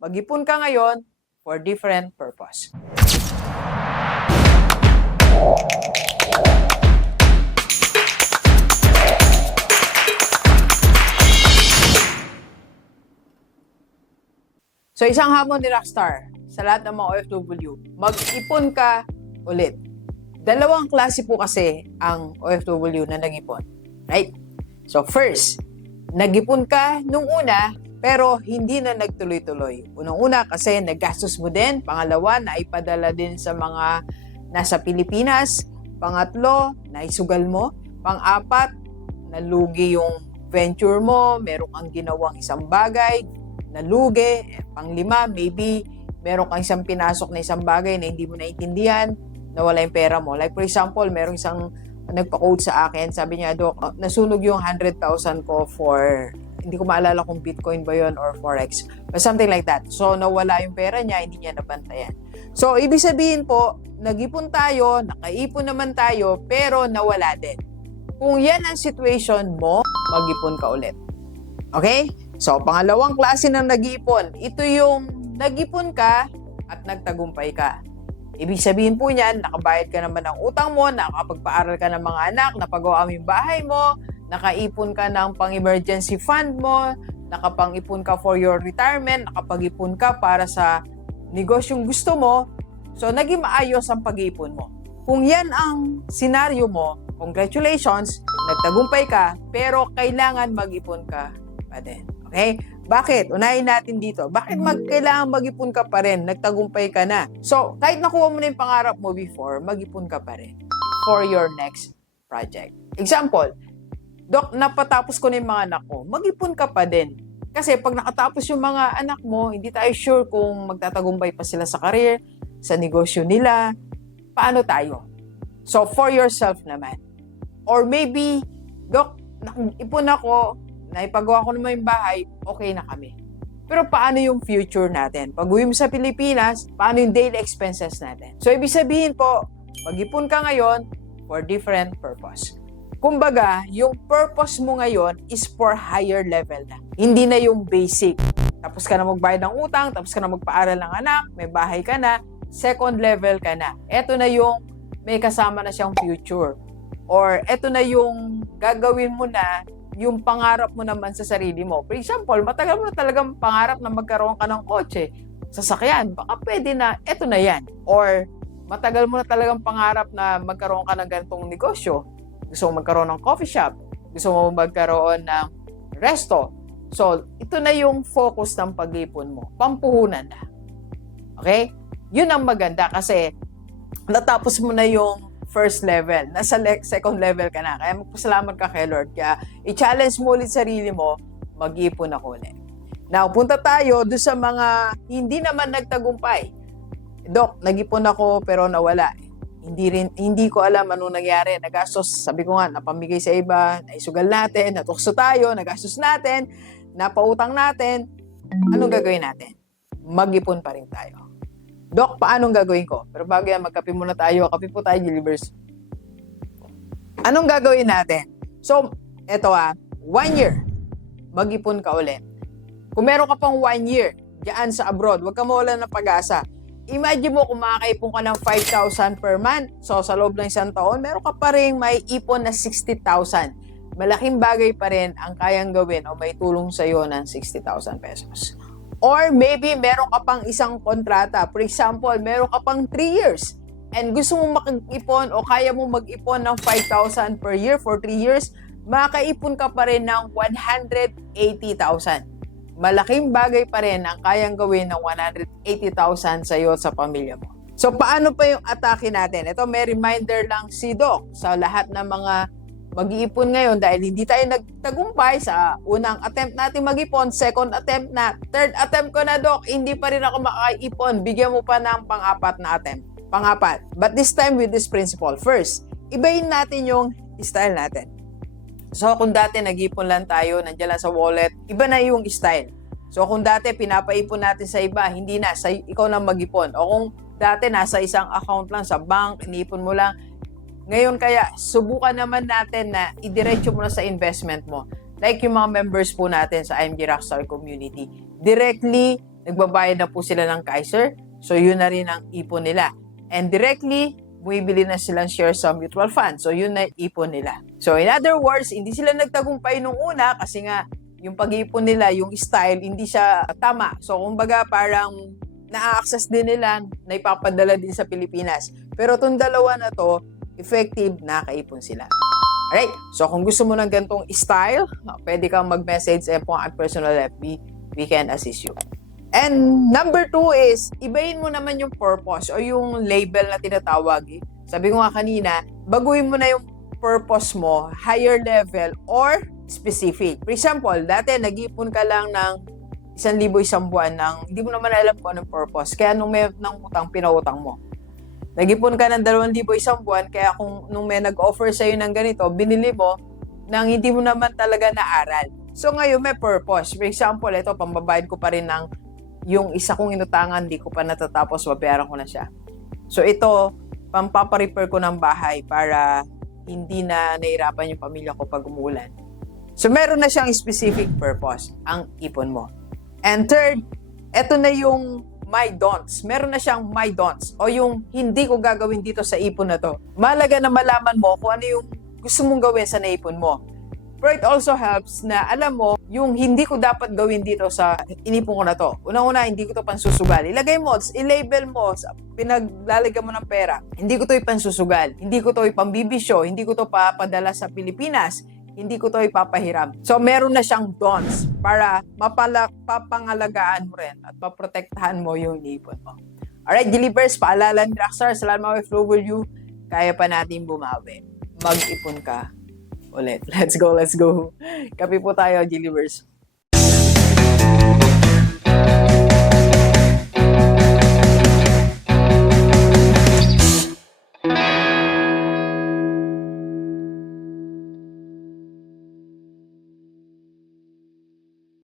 mag-ipon ka ngayon for different purpose. So isang hamon ni Rockstar sa lahat ng mga OFW, mag-ipon ka ulit. Dalawang klase po kasi ang OFW na nag-ipon. Right? So first, nag-ipon ka nung una pero hindi na nagtuloy-tuloy. Unang-una kasi naggastos mo din. Pangalawa, naipadala din sa mga nasa Pilipinas. Pangatlo, naisugal mo. Pang-apat, nalugi yung venture mo. Meron kang ginawang isang bagay, nalugi. Pang-lima, maybe meron kang isang pinasok na isang bagay na hindi mo naintindihan, nawala yung pera mo. Like for example, merong isang nagpa-quote sa akin, sabi niya, Dok, nasunog yung 100,000 ko for, hindi ko maalala kung Bitcoin ba yun or Forex, but something like that. So, nawala yung pera niya, hindi niya nabantayan. So, ibig sabihin po, nag-ipon tayo, nakaipon naman tayo, pero nawala din. Kung yan ang situation mo, mag-ipon ka ulit. Okay? So, pangalawang klase ng nag-iipon, ito yung nag-ipon ka at nagtagumpay ka. Ibig sabihin po niyan, nakabayad ka naman ng utang mo, nakapagpaaral ka ng mga anak, napagawa mo yung bahay mo, nakaipon ka ng pang-emergency fund mo, nakapang-ipon ka for your retirement, nakapag-ipon ka para sa negosyong gusto mo. So, naging maayos ang pag-iipon mo. Kung yan ang senaryo mo, congratulations, nagtagumpay ka, pero kailangan mag-ipon ka pa din. Okay? Bakit? Unahin natin dito. Bakit kailangan mag-ipon ka pa rin? Nagtagumpay ka na. So, kahit nakuha mo na yung pangarap mo before, mag-ipon ka pa rin for your next project. Example, Dok, napatapos ko na yung mga anak ko. Mag-ipon ka pa din. Kasi pag nakatapos yung mga anak mo, hindi tayo sure kung magtatagumpay pa sila sa career, sa negosyo nila. Paano tayo? So, for yourself naman. Or maybe, Dok, ipon ako, naipagawa ko naman yung bahay, okay na kami. Pero paano yung future natin? Pag uwi mo sa Pilipinas, paano yung daily expenses natin? So, ibig sabihin po, mag-ipon ka ngayon for different purpose. Kumbaga, yung purpose mo ngayon is for higher level na. Hindi na yung basic. Tapos ka na magbayad ng utang, tapos ka na magpaaral ng anak, may bahay ka na, second level ka na. Ito na yung may kasama na siyang future. Or ito na yung gagawin mo na yung pangarap mo naman sa sarili mo. For example, matagal mo na talagang pangarap na magkaroon ka ng kotse, sasakyan, baka pwede na, eto na yan. Or matagal mo na talagang pangarap na magkaroon ka ng ganitong negosyo. Gusto mo magkaroon ng coffee shop, gusto mo magkaroon ng resto. So, ito na yung focus ng pag-ipon mo. Pampuhunan na. Okay? Yun ang maganda kasi natapos mo na yung first level, nasa second level ka na. Kaya magpasalamat ka kay Lord. Kaya i-challenge mo ulit sarili mo, mag-ipon ako ulit. Now, punta tayo doon sa mga hindi naman nagtagumpay. Dok, nag-ipon ako pero nawala. Hindi ko alam anong nangyari. Nagastos, sabi ko nga, napamigay sa iba, naisugal natin, natukso tayo, nagastos natin, napautang natin. Anong gagawin natin? Mag-ipon pa rin tayo. Dok, paanong gagawin ko? Pero bago yan, magkape muna tayo. Kape po tayo, Delivers. Anong gagawin natin? So, eto 1 year. Mag-ipon ka ulit. Kung meron ka pang 1 year, diyan sa abroad, huwag ka mawalan ng pag-asa. Imagine mo kung makakaipon ka ng 5,000 per month. So, sa loob ng isang taon, meron ka pa rin may ipon na 60,000. Malaking bagay pa rin ang kayang gawin o may tulong sa iyo ng 60,000 pesos. Or maybe meron ka pang isang kontrata. For example, meron ka pang 3 years. And gusto mo mag-ipon o kaya mo mag-ipon ng 5,000 per year for 3 years, makaipon ka pa rin ng 180,000. Malaking bagay pa rin ang kayang gawin ng 180,000 sa iyo at sa pamilya mo. So, paano pa yung atake natin? Ito, may reminder lang si Doc sa lahat ng mga mag-iipon ngayon dahil hindi tayo nagtagumpay sa unang attempt natin mag-ipon, second attempt na, third attempt ko na, Doc, hindi pa rin ako makaipon. Bigyan mo pa ng pang-apat na attempt. Pang-apat. But this time with this principle. First, ibahin natin yung style natin. So, kung dati nag-ipon lang tayo, nandiyan lang sa wallet, iba na yung style. So, kung dati pinapaipon natin sa iba, hindi na, ikaw na mag-ipon. O kung dati nasa isang account lang sa bank, iniipon mo lang, ngayon kaya, subukan naman natin na idiretso mo na sa investment mo. Like yung mga members po natin sa IMG Rockstar Community. Directly, nagbabayad na po sila ng Kaiser. So, yun na rin ang ipon nila. And directly, bumibili na silang shares sa mutual fund. So, yun na ipon nila. So, in other words, hindi sila nagtagumpay nung una kasi nga, yung pag-iipon nila, yung style, hindi siya tama. So, kumbaga, parang na-access din nila, na ipapadala din sa Pilipinas. Pero itong dalawa na to, effective, nakaipon sila. Alright, so kung gusto mo ng gantong style, pwede kang mag-message po ang personal FB. We can assist you. And number 2 is, ibahin mo naman yung purpose o yung label na tinatawag. Sabi ko nga kanina, baguhin mo na yung purpose mo, higher level or specific. For example, dati nag-ipon ka lang ng 1,000 isang buwan ng hindi mo naman alam kung anong purpose. Kaya nung may ng utang, pinautang mo. Nag-ipon ka ng 2,000 isang buwan, kaya kung nung may nag-offer sa'yo ng ganito, binili mo nang hindi mo naman talaga naaral. So ngayon may purpose. For example, ito, pambabayad ko pa rin ng yung isa kong inutangan, di ko pa natatapos, babayaran ko na siya. So ito, pampaparepair ko ng bahay para hindi na nahirapan yung pamilya ko pag umulan. So meron na siyang specific purpose, ang ipon mo. And third, ito na yung my don'ts. Meron na siyang my don'ts o yung hindi ko gagawin dito sa ipon na to. Mahalaga na malaman mo kung ano yung gusto mong gawin sa naipon mo. Pero it also helps na alam mo yung hindi ko dapat gawin dito sa inipon ko na to. Unang-una, hindi ko to pansusugal. Ilagay mo, i-label mo, pinaglalagyan mo ng pera. Hindi ko to ipansusugal. Hindi ko to ipambibisyo. Hindi ko to papadala sa Pilipinas. Hindi ko to ipapahiram. So, meron na siyang don'ts para papangalagaan mo rin at maprotektahan mo yung ipon mo. Alright, Delivers, paalala ni Rockstar, salamat OFW, kaya pa natin bumawi. Mag-ipon ka ulit. Let's go. Kape po tayo, Delivers.